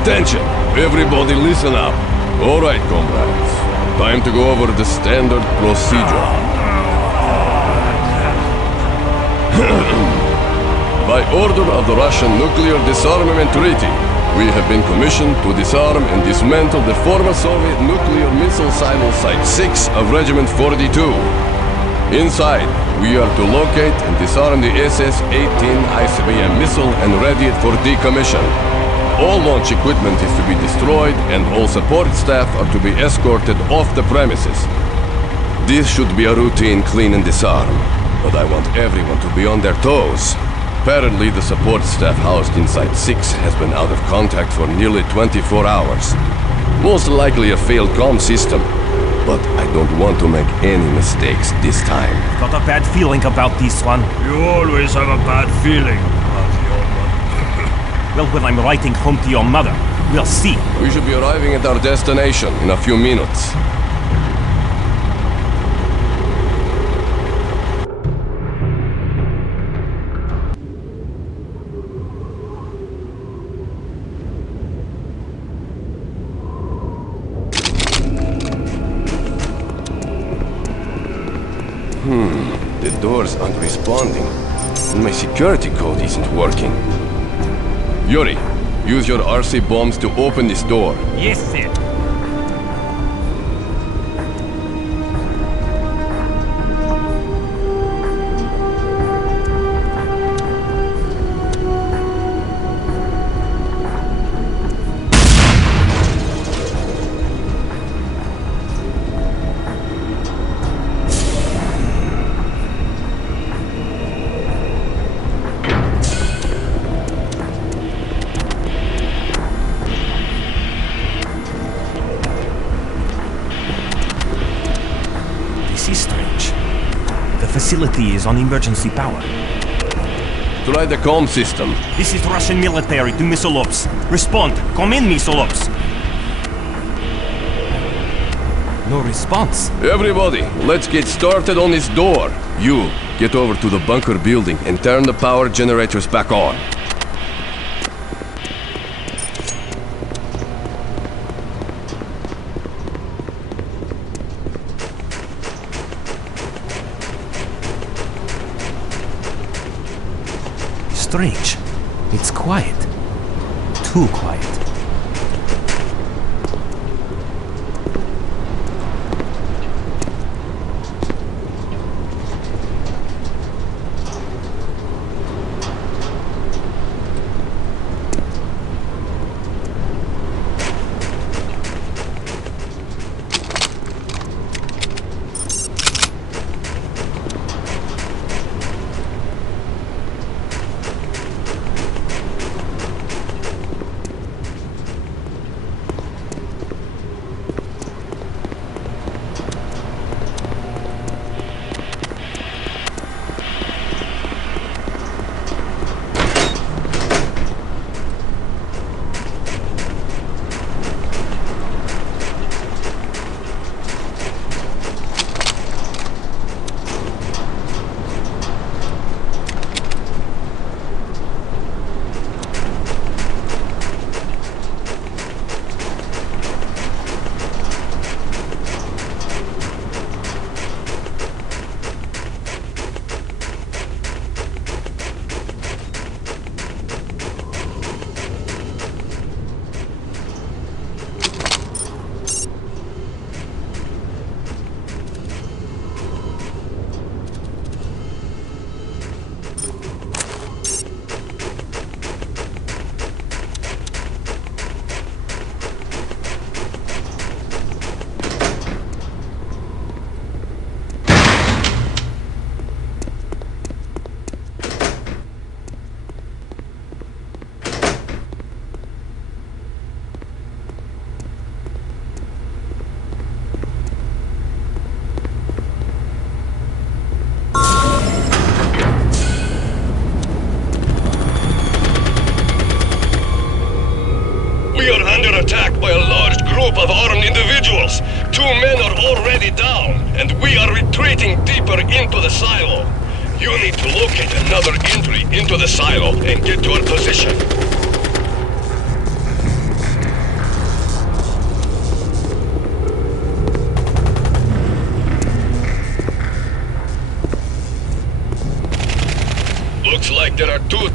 Attention! Everybody listen up. Alright, comrades. Time to go over the standard procedure. By order of the Russian Nuclear Disarmament Treaty, we have been commissioned to disarm and dismantle the former Soviet nuclear missile silo Site 6 of Regiment 42. Inside, we are to locate and disarm the SS-18 ICBM missile and ready it for decommission. All launch equipment is to be destroyed and all support staff are to be escorted off the premises. This should be a routine clean and disarm, but I want everyone to be on their toes. Apparently, the support staff housed in Site 6 has been out of contact for nearly 24 hours. Most likely a failed comm system, but I don't want to make any mistakes this time. Got a bad feeling about this one. You always have a bad feeling about your mother. Well, when I'm writing home to your mother, we'll see. We should be arriving at our destination in a few minutes. The doors aren't responding, and my security code isn't working. Yuri, use your RC bombs to open this door. Yes, sir. Facility is on emergency power. Try the comm system. This is Russian military to missile ops. Respond. Come in, missile ops. No response. Everybody, let's get started on this door. You, get over to the bunker building and turn the power generators back on. Strange. It's quiet. Too quiet. Attacked by a large group of armed individuals. 2 men are already down, and we are retreating deeper into the silo. You need to locate another entry into the silo and get to our position.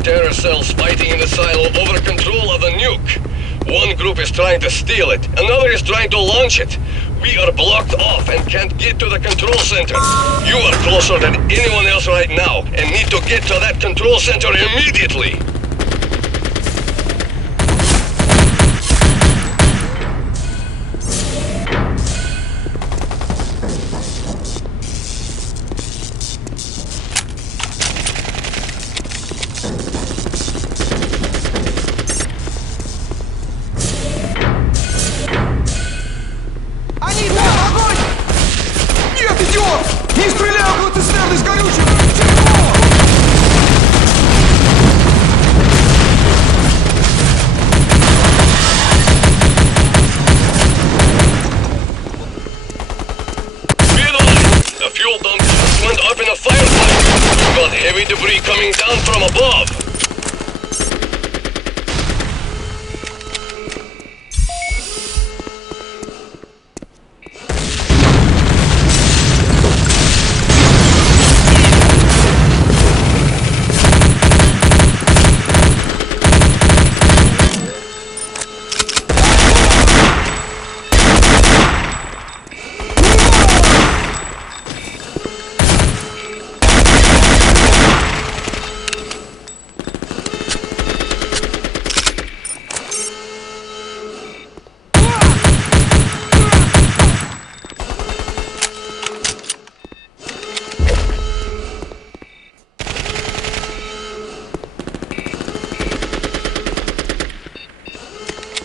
terror cells fighting in the silo over control of the nuke. One group is trying to steal it, another is trying to launch it. We are blocked off and can't get to the control center. You are closer than anyone else right now and need to get to that control center immediately. Не стреляй, глотостерный с горючим! The fuel dump just went up in a firefight. We've got heavy debris coming down from above.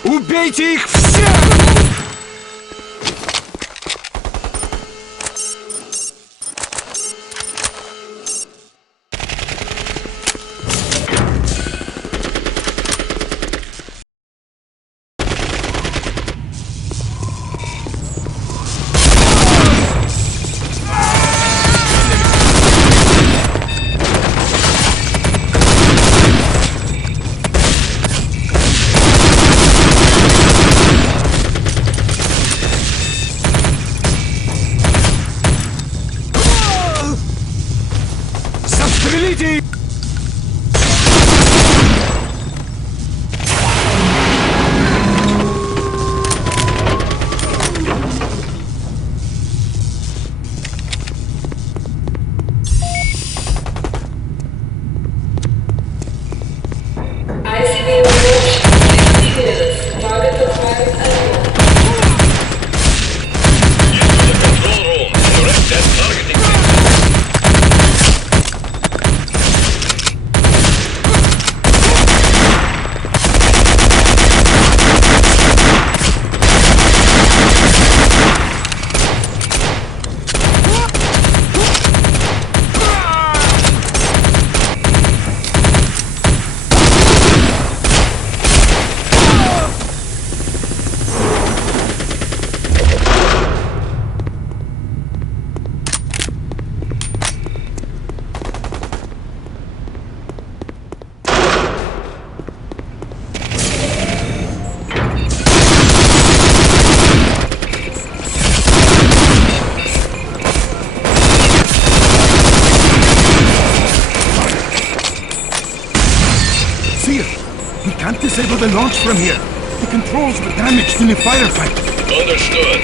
Убейте их всех! Застрелите! Control room. Direct that targeting system. We can't disable the launch from here. The controls were damaged in a firefight. Understood.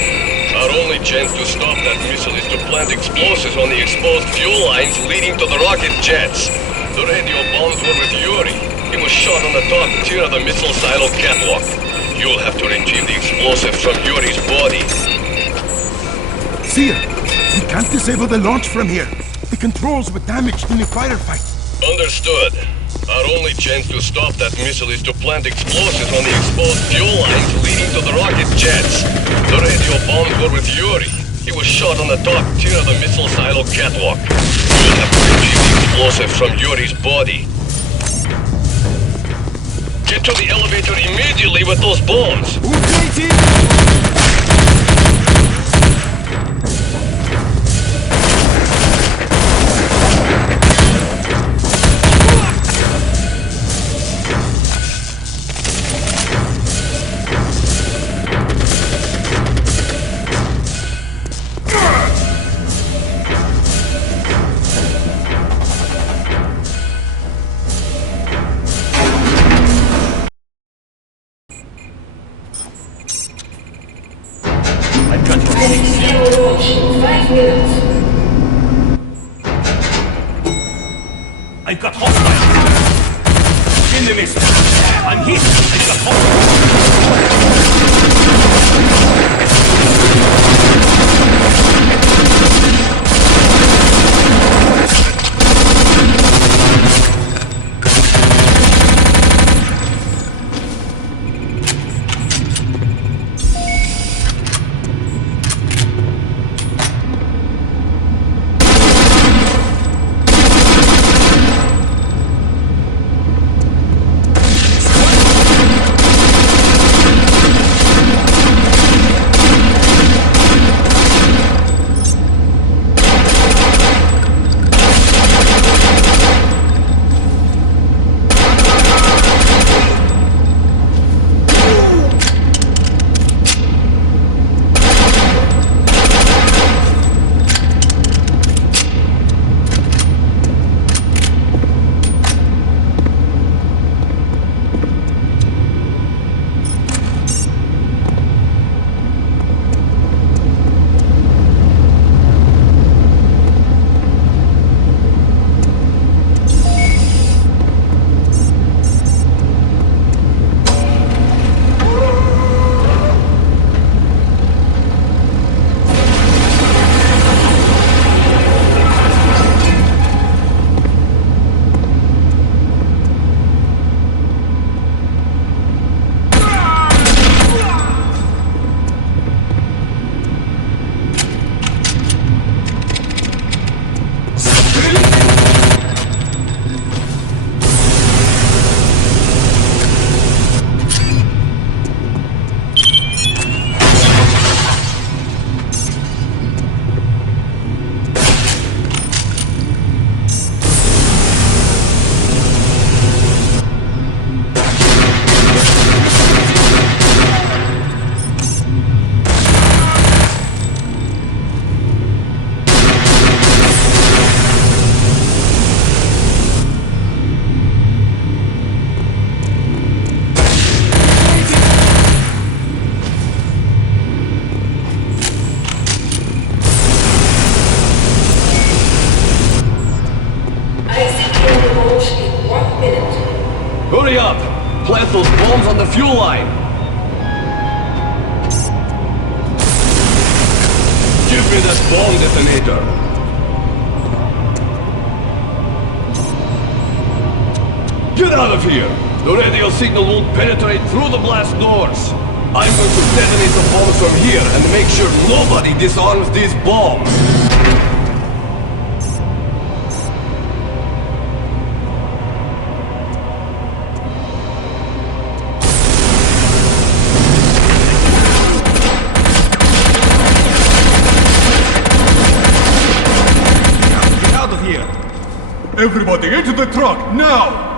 Our only chance to stop that missile is to plant explosives on the exposed fuel lines leading to the rocket jets. The radio bombs were with Yuri. He was shot on the top tier of the missile silo catwalk. You'll have to retrieve the explosives from Yuri's body. Seer, we can't disable the launch from here. The controls were damaged in a firefight. Understood. Our only chance to stop that missile is to plant explosives on the exposed fuel lines leading to the rocket jets. The radio bombs were with Yuri. He was shot on the top tier of the missile silo catwalk. You'll have to retrieve the explosives from Yuri's body. Get to the elevator immediately with those bombs. Убейте! Zero launch in 5 minutes. I've got hostiles. In the mist. I'm hit. I've got hostiles. Hurry up! Plant those bombs on the fuel line! Give me that bomb detonator! Get out of here! The radio signal won't penetrate through the blast doors! I'm going to detonate the bombs from here and make sure nobody disarms these bombs! Everybody into the truck, now!